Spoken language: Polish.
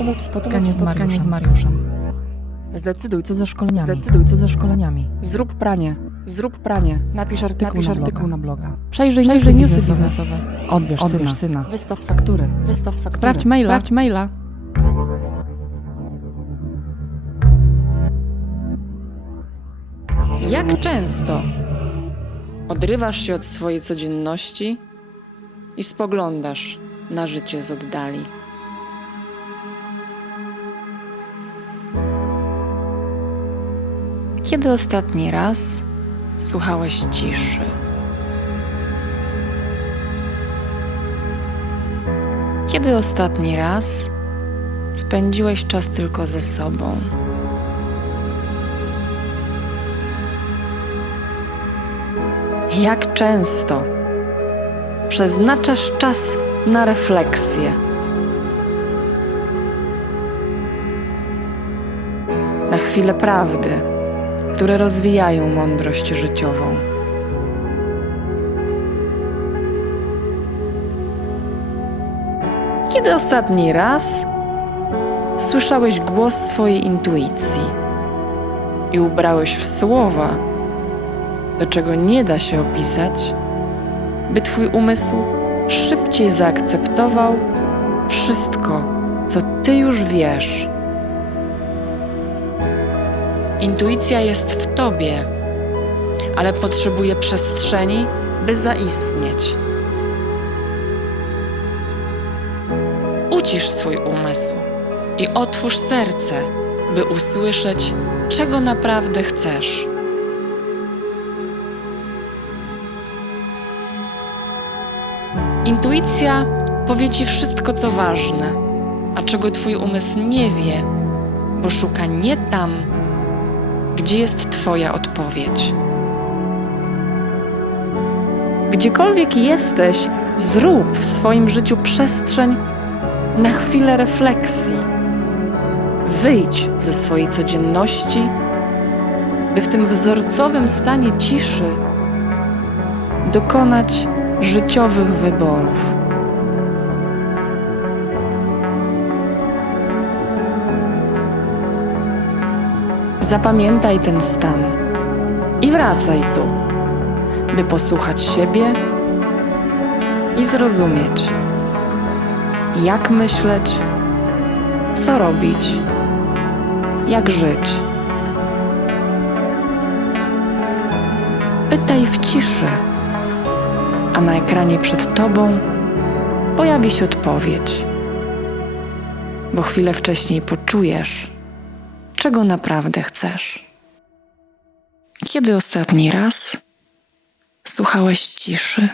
Umów spotkanie, Umów z, spotkanie Mariuszem. z Mariuszem. Zdecyduj, co ze szkoleniami. Zdecyduj, co ze szkoleniami. Zrób pranie. Zrób pranie. Napisz artykuł, Napisz na, artykuł bloga. na bloga. Przejrzyj, Przejrzyj newsy, newsy biznesowe. biznesowe. Odbierz, Odbierz syna. syna. Wystaw faktury. Wystaw faktury. Sprawdź maila. Sprawdź maila. Jak często odrywasz się od swojej codzienności i spoglądasz na życie z oddali? Kiedy ostatni raz słuchałeś ciszy? Kiedy ostatni raz spędziłeś czas tylko ze sobą? Jak często przeznaczasz czas na refleksję? Na chwilę prawdy, które rozwijają mądrość życiową. Kiedy ostatni raz słyszałeś głos swojej intuicji i ubrałeś w słowa to, czego nie da się opisać, by Twój umysł szybciej zaakceptował wszystko, co Ty już wiesz. Intuicja jest w Tobie, ale potrzebuje przestrzeni, by zaistnieć. Ucisz swój umysł i otwórz serce, by usłyszeć, czego naprawdę chcesz. Intuicja powie ci wszystko, co ważne, a czego twój umysł nie wie, bo szuka nie tam, gdzie jest twoja odpowiedź. Gdziekolwiek jesteś, zrób w swoim życiu przestrzeń na chwilę refleksji. Wyjdź ze swojej codzienności, by w tym wzorcowym stanie ciszy dokonać życiowych wyborów. Zapamiętaj ten stan i wracaj tu, by posłuchać siebie i zrozumieć, jak myśleć, co robić, jak żyć. Pytaj w ciszy a na ekranie przed tobą pojawi się odpowiedź, bo chwilę wcześniej poczujesz, czego naprawdę chcesz. Kiedy ostatni raz słuchałeś ciszy?